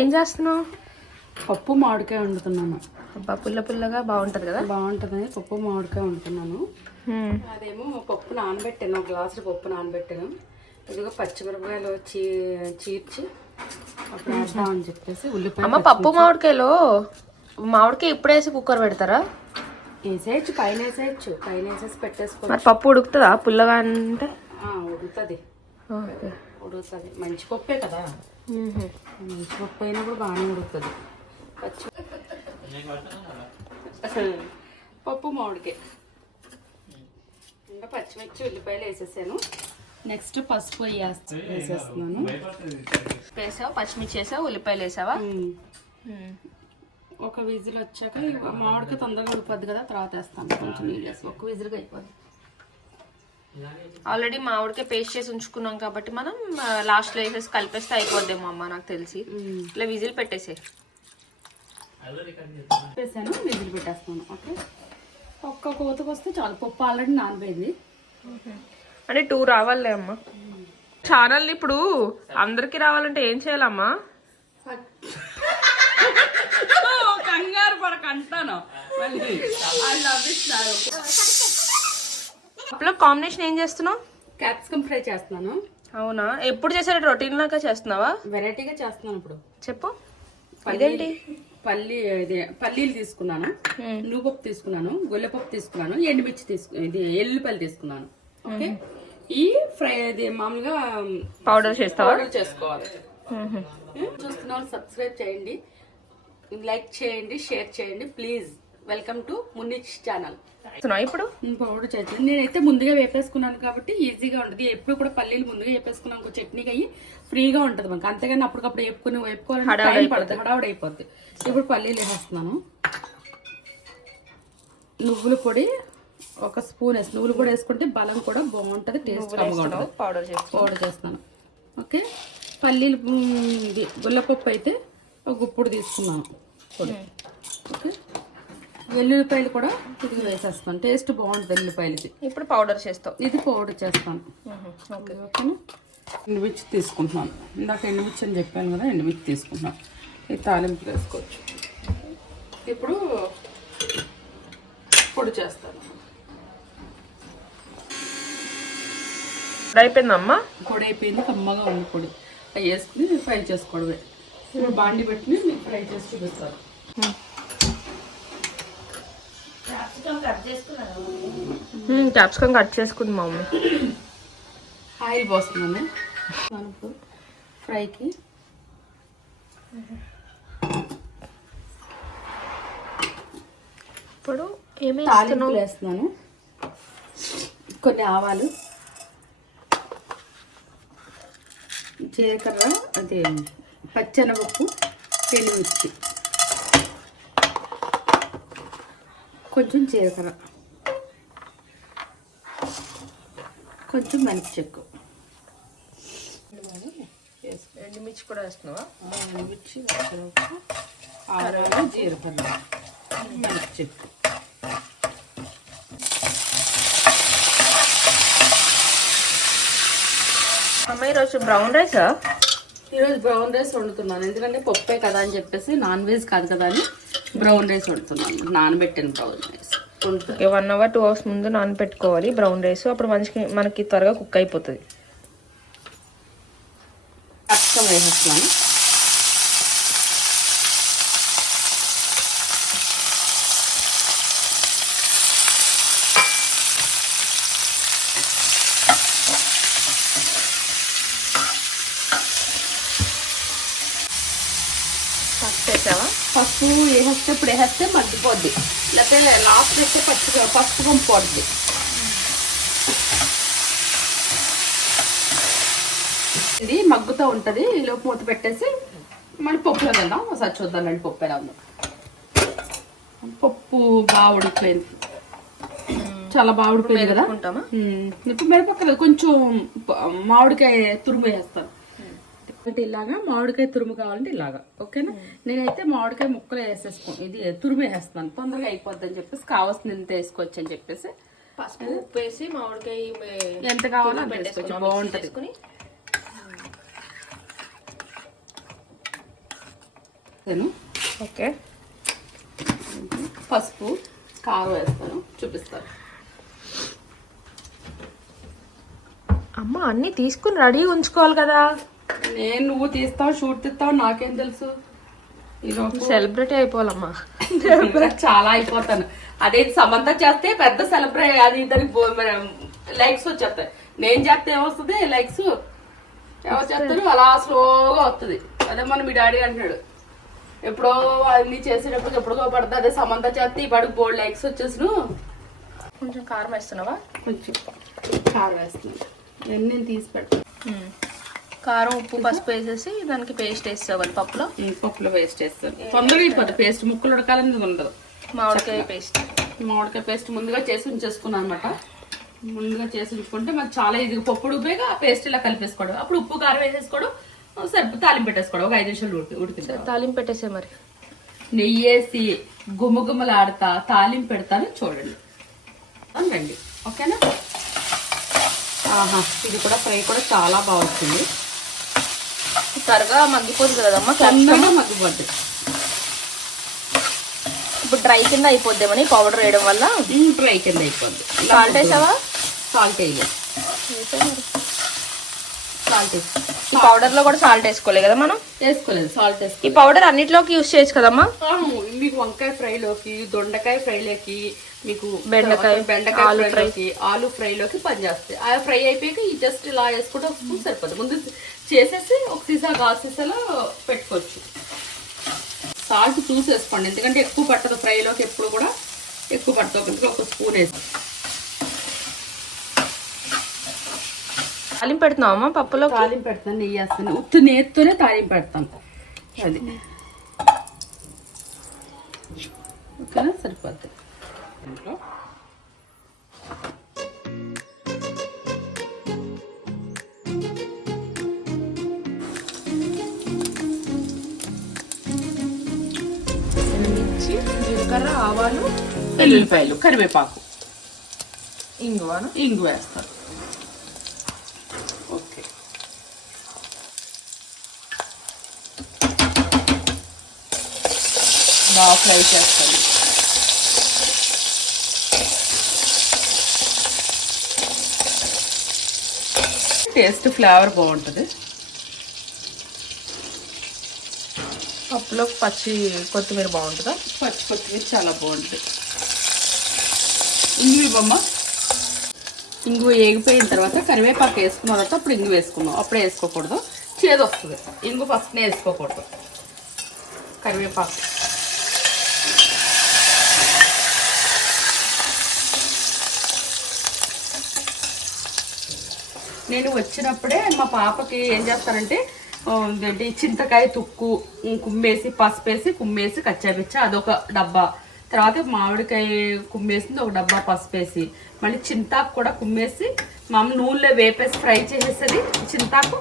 ఏం చేస్తున్నావు? పప్పు మామిడికాయ వండుతున్నాను. అబ్బా పుల్ల పుల్లగా బాగుంటది కదా. బాగుంటుంది. పప్పు మామిడికాయ వండుతున్నాను. అదేమో పప్పు నానబెట్టాను, ఒక గ్లాసు పప్పు నానబెట్టాను. ఇదిగో పచ్చిమిరపకాయలు చీర్చి అప్పుడు వేద్దాం అని చెప్పేసి ఉల్లిపాయ. అమ్మ పప్పు మామిడికాయలో మామిడికాయ ఇప్పుడు వేసి కుక్కర్ పెడతారా? వేసేయచ్చు, పైన వేసేయచ్చు. పైన వేసేసి పెట్టేసుకో. మరి పప్పు ఉడుకుతుందా పుల్లగా అంటే? ఉడుకుతుంది, ఉడుకుతుంది. మంచి పప్పే కదా, మంచి పప్పు అయినప్పుడు బాగానే ఉడుకుతుంది. పప్పు మామిడికాయ ఇంకా పచ్చిమిర్చి ఉల్లిపాయలు వేసేసాను. నెక్స్ట్ పసుపు వేసేస్తున్నాను. వేసావు, పచ్చిమిర్చి వేసావు, ఉల్లిపాయలు వేసావా? ఒక విజిల్ వచ్చాక మామిడికాయ తొందరగా ఉడిపోద్ది కదా, తర్వాత వేస్తాను. కొంచెం నీళ్ళు వేసి ఒక విజిల్గా అయిపోద్ది. ఆల్రెడీ మామిడికాయ పేస్ట్ చేసి ఉంచుకున్నాం కాబట్టి మనం లాస్ట్లో వేసేసి కలిపేస్తే అయిపోద్దేమో అమ్మ నాకు తెలిసి. ఇట్లా విజిల్ పెట్టేసే. వేసాను, విజిల్ పెట్టేస్తాను. ఓకే, ఒక్క కోతకు వస్తే చాలు. పప్పు ఆల్రెడీ నానబోయింది. అంటే 2 రావాలే అమ్మ. ఛానల్ ఇప్పుడు అందరికి రావాలంటే ఏం చేయాలమ్మా? కంగారు పడక అంటాను. అప్పుడు కాంబినేషన్ ఏం చేస్తున్నావు? క్యాప్సికమ్ ఫ్రై చేస్తున్నాను. అవునా, ఎప్పుడు చేసారు? రొటీన్ లాగా చేస్తున్నావా? వెరైటీగా చేస్తున్నాను. ఇప్పుడు చెప్పు. ఇదేంటి? పల్లీలు తీసుకున్నాను, నువ్వుపప్పు తీసుకున్నాను, గొల్లపప్పు తీసుకున్నాను, ఎండుమిర్చి ఇది ఎల్లుల్లిపాయలు తీసుకున్నాను. ఓకే, ఈ ఫ్రై అది మామూలుగా పౌడర్ చేసుకోవాలి. చూస్తున్న వాళ్ళు సబ్స్క్రైబ్ చేయండి, లైక్ చేయండి, షేర్ చేయండి ప్లీజ్. వెల్కమ్ టు మున్నిచ్ ఛానల్. ఇప్పుడు పౌడర్ చేస్తాను. నేనైతే ముందుగా వేపేసుకున్నాను కాబట్టి ఈజీగా ఉంటుంది. ఎప్పుడు కూడా పల్లీలు ముందుగా వేపేసుకున్నాను, చట్నీకి అయ్యి ఫ్రీగా ఉంటుంది మనకి. అంతేగాని అప్పటికప్పుడు వేపుకోవాలంటే టైం పడుతుంది, హడావుడి అయిపోద్ది. ఇప్పుడు పల్లీలు వేసేస్తున్నాను. నువ్వుల పొడి ఒక స్పూన్ వేసి, నువ్వులు కూడా వేసుకుంటే బలం కూడా బాగుంటుంది, టేస్ట్ ఉంటుంది. పౌడర్ చేస్తున్నాను. ఓకే, పల్లీలు ఇది గుల్లపప్పు అయితే ఒక గుప్పుడు తీసుకున్నాను పొడి. ఓకే, వెల్లుల్లిపాయలు కూడా ఇది వేసేస్తాను, టేస్ట్ బాగుంటుంది వెల్లుల్లిపాయలకి. ఇప్పుడు పౌడర్ చేస్తాను, ఇది పౌడర్ చేస్తాను. ఓకేనా, ఎండుమిర్చి తీసుకుంటున్నాను. ఇందాక ఎండుమిర్చి అని చెప్పాను కదా, ఎండుమిర్చి తీసుకుంటున్నాను. ఇది తాలింపు వేసుకోవచ్చు. ఇప్పుడు పొడి చేస్తాను. అయిపోయిందమ్మా, పొడి అయిపోయింది, కమ్మగా ఉంది పొడి. అవి వేసుకుని ఫ్రై చేసుకోవడమే. ఇప్పుడు బాండి పెట్టుకుని మీకు ఫ్రై చేసి చూపిస్తాను. క్యాప్సికమ్ కట్ చేసుకుంది మా మమ్మీ. ఆయిల్ పోస్తున్నాను ఫ్రైకి. ఇప్పుడు తాలింపు వేస్తున్నాను. కొన్ని ఆవాలు, జీలకర్ర, అదే పచ్చెనపప్పు, ఎండుమిర్చి, కొంచెం జీలకర్ర, కొంచెం మెంతిచెక్కు, ఎండుమిర్చి కూడా వేస్తున్నావా? ఎండుమిర్చి, ఆవాలు, జీలకర్ర, మెంతిచెక్కు. అమ్మ ఈరోజు బ్రౌన్ రైసా? ఈరోజు బ్రౌన్ రైస్ వండుతున్నాను, ఎందుకంటే పప్పే కదా అని చెప్పేసి, నాన్ వెజ్ కాదు కదా అని బ్రౌన్ రైస్ వండుతున్నాను. నానబెట్టాను బ్రౌన్ రైస్. 1 అవర్ 2 అవర్స్ ముందు నానబెట్టుకోవాలి బ్రౌన్ రైస్, అప్పుడు మనకి త్వరగా కుక్ అయిపోతుంది. క్యాప్సికమ్ వేసేస్తున్నాను. పసుపు వేసేస్తే ఇప్పుడు వేసేస్తే మగ్గిపోద్ది, లేకపోతే లాస్ట్ వేస్తే పసుపు కంపుపోద్ది. ఇది మగ్గుతూ ఉంటుంది. ఈలోపు మూత పెట్టేసి మళ్ళీ పప్పులో వెళ్దాం. ఒకసారి చూద్దామండి పప్పు ఎలా ఉందో. పప్పు బాగా ఉడికిపోయింది, చాలా బాగా ఉడిపోయింది కదా. ఇప్పుడు మిరపక్కర్లేదు, కొంచెం మామిడికాయ తురుము వేస్తాను. ఇలాగా మామిడికాయ తురుము కావాలంటే ఇలాగా. ఓకేనా, నేనైతే మామిడికాయ ముక్కలు ఇది తురుము వేసేస్తాను, తొందరగా అయిపోద్ది అని చెప్పేసి. కావాల్సింది ఇంత వేసుకోవచ్చు అని చెప్పేసి పసుపు ఉప్పు వేసి మామిడికాయ ఎంత కావాలో అంత వేసుకోవచ్చు, బాగుంటుంది. నేను ఓకే. పసుపు కారం వేస్తాను, చూపిస్తాను. అమ్మ అన్ని తీసుకుని రెడీ ఉంచుకోవాలి కదా. నువ్వు తీస్తావు, షూట్ తీస్తావు, నాకేం తెలుసు. సెలబ్రిటీ అయిపోవాలమ్మా. చాలా అయిపోతాను. అదే సమంత చేస్తే పెద్ద సెలబ్రేట్, అది దానికి లైక్స్ వచ్చేస్తాయి. నేను చేస్తే ఏమొస్తుంది లైక్స్, ఎవరు చేస్తారు అలా స్లోగా వస్తుంది. అదే మన మీ డాడీ అంటున్నాడు ఎప్పుడో అన్ని చేసేటప్పుడు ఎప్పుడో పడుతుంది. అదే సమంత చేస్తే ఈ పాడికి బోల్డ్ లైక్స్ వచ్చేసాను. కొంచెం కారం వేస్తున్నావా? కొంచెం కారం వేస్తున్నాను, నేను తీసి పెడతాను. కారం ఉప్పు పసుపు వేసేసి దానికి పేస్ట్ వేస్తావు కదా పప్పులో. పప్పులో పేస్ట్ వేస్తాను, తొందరగా అయిపోతుంది. పేస్ట్ ముక్కలు ఉడకాలని ఉండదు. మామిడికాయ పేస్ట్, మామిడికాయ పేస్ట్ ముందుగా చేసి ఉంచేసుకున్నాను అనమాట. ముందుగా చేసి ఉంచుకుంటే మనకు చాలా ఈజీగా పప్పు ఉడిపోయాక ఆ పేస్ట్ ఇలా కలిపేసుకోవడం. అప్పుడు ఉప్పు కారం వేసేసుకోవడం, సరిపో తాలింపు పెట్టేసుకోవడం. ఒక 5 నిమిషాలు ఉడికింది. తాలింపు పెట్టేసే మరి. నెయ్యి వేసి గుమ్మగుమ్మలాడుతా తాలింపు పెడతాను, చూడండి రండి. ఓకేనా? ఇది కూడా ఫ్రై కూడా చాలా బాగా వచ్చింది. త్వరగా మగ్గిపోతుంది కదమ్మా, తొందరగా మగ్గిపోద్ది. ఇప్పుడు డ్రై కింద అయిపోద్దామని పౌడర్ వేయడం వల్ల డ్రై కింద అయిపోద్ది. సాల్ట్ వేసావా? సాల్ట్ వేయలేదు. సాల్ట్ వేసి ఈ పౌడర్ లో కూడా సాల్ట్ వేసుకోలేదు కదా మనం? వేసుకోలేదు, సాల్ట్ వేసుకోలేదు. ఈ పౌడర్ అన్నిట్లోకి యూజ్ చేయొచ్చు కదమ్మా? మీకు వంకాయ ఫ్రైలోకి, దొండకాయ ఫ్రైలోకి, మీకు బెండకాయ ఫ్రైలోకి, ఆలు ఫ్రైలోకి పనిచేస్తాయి. ఆ ఫ్రై అయిపోయాక ఈ జస్ట్ ఇలా వేసుకుంటే ఒక స్పూన్ సరిపోతుంది. ముందు చేసేసి ఒక సీసా గాజు సీసాలో పెట్టుకోవచ్చు. సాల్ట్ చూసి వేసుకోండి, ఎందుకంటే ఎక్కువ పట్టదు ఫ్రైలోకి. ఎప్పుడు కూడా ఎక్కువ పట్టదు, ఒక స్పూన్ వేసి. తాలింపు పెడుతున్నావమ్మా పప్పులో? తాలింపు పెడతాను, నెయ్యి వేస్తాను. ఉత్తి నేతితోనే తాలింపు పెడతాను. అది ఓకేనా? సరిపోద్ది. ఇంట్లో మిర్చి, జీలకర్ర, ఆవాలు, వెల్లుల్లిపాయలు, కరివేపాకు, ఇంగువ వేస్తారు. ఓకే, బాగా ఫ్రై చేస్తాను. టేస్ట్ ఫ్లేవర్ బాగుంటుంది. పప్పులో పచ్చి కొత్తిమీర బాగుంటుందా? పచ్చి కొత్తిమీర చాలా బాగుంటుంది. ఇంగువ బొమ్మ, ఇంగువ వేగిపోయిన తర్వాత కరివేపాకు వేసుకున్న తర్వాత అప్పుడు ఇంగువ వేసుకున్నాం. అప్పుడే వేసుకోకూడదు, చేదు వస్తుంది. ఇంగువ ఫస్ట్నే వేసుకోకూడదు. కరివేపాకు నేను వచ్చినప్పుడే మా పాపకి ఏం చేస్తానంటే చింతకాయ తుక్కు కుమ్మేసి, పసుపేసి కుమ్మేసి, కచ్చాపిచ్చా అదొక డబ్బా, తర్వాత మామిడికాయ కుమ్మేసింది ఒక డబ్బా పసుపేసి, మళ్ళీ చింతాకు కూడా కుమ్మేసి మామూలు నూనెలో వేపేసి ఫ్రై చేసేసేది చింతాకు,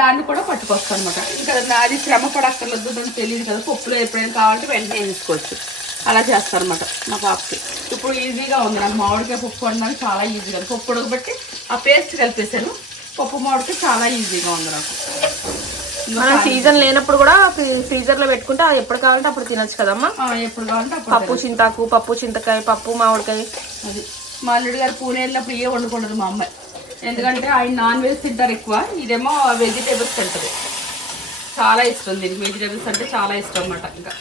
దాన్ని కూడా పట్టుకొస్తాను అనమాట. ఇంకా అది శ్రమ పడక్కర్లేదు, దానికి తెలియదు కదా. పప్పులో ఎప్పుడైనా కావాలంటే వెంటనే వేసుకోవచ్చు. అలా చేస్తారనమాట మా పాపకి. ఇప్పుడు ఈజీగా ఉంది నాకు మామిడికాయ పప్పు వండడానికి, చాలా ఈజీగా ఉంది. పప్పు ఉడకబట్టి ఆ పేస్ట్ కలిపేసాను. పప్పు మామిడికాయ చాలా ఈజీగా ఉంది నాకు. మనం సీజన్ లేనప్పుడు కూడా ఫ్రీజర్ లో పెట్టుకుంటే అది ఎప్పుడు కావాలంటే అప్పుడు తినొచ్చు కదమ్మా? ఎప్పుడు కావాలంటే అప్పుడు. పప్పు చింతాకు, పప్పు చింతకాయ, పప్పు మామిడికాయ. అది మా అల్లుడి గారు పూణే వెళ్ళినప్పుడు ఏ వండుకుంటుంది మా అమ్మాయి, ఎందుకంటే ఆయన నాన్ వెజ్ తింటారు ఎక్కువ, ఇదేమో వెజిటేబుల్స్ తింటుంది. చాలా ఇష్టం దీనికి, వెజిటేబుల్స్ అంటే చాలా ఇష్టం అన్నమాట. ఇంకా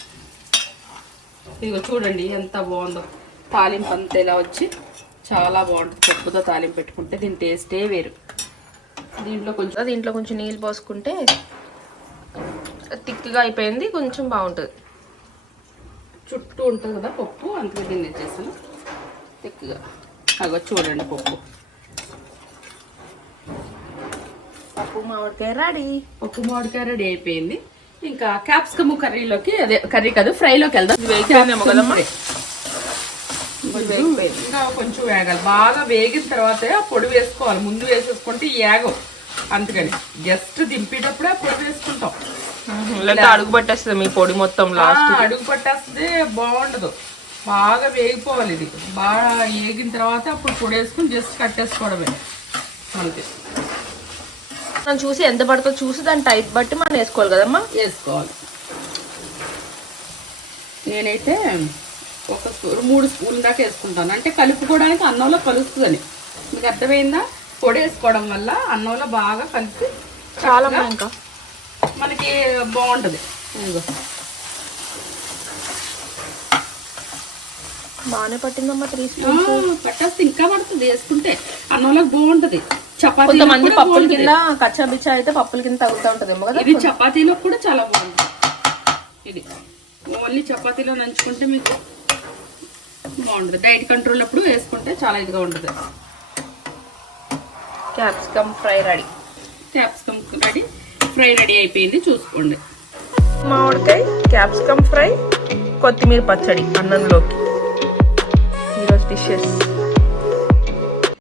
ఇదిగో చూడండి ఎంత బాగుందో. తాలింపు అంతా ఇలా వచ్చి చాలా బాగుంటుంది. పప్పుతో తాలింపు పెట్టుకుంటే దీని టేస్టే వేరు. దీంట్లో కొంచెం నీళ్ళు పోసుకుంటే తిక్గా అయిపోయింది, కొంచెం బాగుంటుంది. చుట్టూ ఉంటుంది కదా పప్పు, అందుకే దీన్ని చేస్తాను తిక్గా. అగో చూడండి పప్పు మామిడికాయ రెడీ. పప్పు మామిడికాయ రెడీ అయిపోయింది. ఇంకా క్యాప్సికమ్ కర్రీలోకి, అదే కర్రీ కాదు ఫ్రైలోకి వెళ్దాం. ఇంకా కొంచెం వేగాలి. బాగా వేగిన తర్వాతే ఆ పొడి వేసుకోవాలి. ముందు వేసేసుకుంటే ఏగవు, అందుకని జస్ట్ దింపేటప్పుడే ఆ పొడి వేసుకుంటాం. అడుగు పట్టేస్తుంది మీ పొడి మొత్తం, లాస్ట్ అడుగు పట్టేస్తే బాగుండదు. బాగా వేగిపోవాలి. ఇది బాగా వేగిన తర్వాత అప్పుడు పొడి వేసుకుని జస్ట్ కట్టేసుకోవడమే అంతే. మనం చూసి ఎంత పడుతుందో చూసి దాని టైప్ బట్టి మనం వేసుకోవాలి కదమ్మా? వేసుకోవాలి. నేనైతే ఒక 3 స్పూన్ల దాకా వేసుకుంటాను, అంటే కలుపుకోవడానికి అన్నంలో కలుస్తుందని. మీకు అర్థమైందా? పొడి వేసుకోవడం వల్ల అన్నంలో బాగా కలిపి చాలా ఇంకా మనకి బాగుంటుంది. బాగానే పట్టిందమ్మా 3 స్పూన్స్. పట్టేస్తే ఇంకా పడుతుంది, వేసుకుంటే అన్నంలోకి బాగుంటుంది. చపాతీ కొంతమంది పప్పుల కింద కచ్చా బిచ్చా అయితే పప్పుల కింద తగులుతూ ఉంటుందేమో కదా. ఇది చపాతీలో కూడా చాలా బాగుంటుంది. ఇది ఓన్లీ చపాతీలో నంచుకుంటే మీకు బాగుంటుంది. డైట్ కంట్రోల్ అప్పుడు వేసుకుంటే చాలా ఇదిగా ఉంటుంది. Capsicum fry ready. Capsicum fry ready అయిపోయింది, చూసుకోండి. మామిడికాయ క్యాప్సికమ్ ఫ్రై, కొత్తిమీర పచ్చడి అన్నంలోకి ఈరోజు డిషెస్.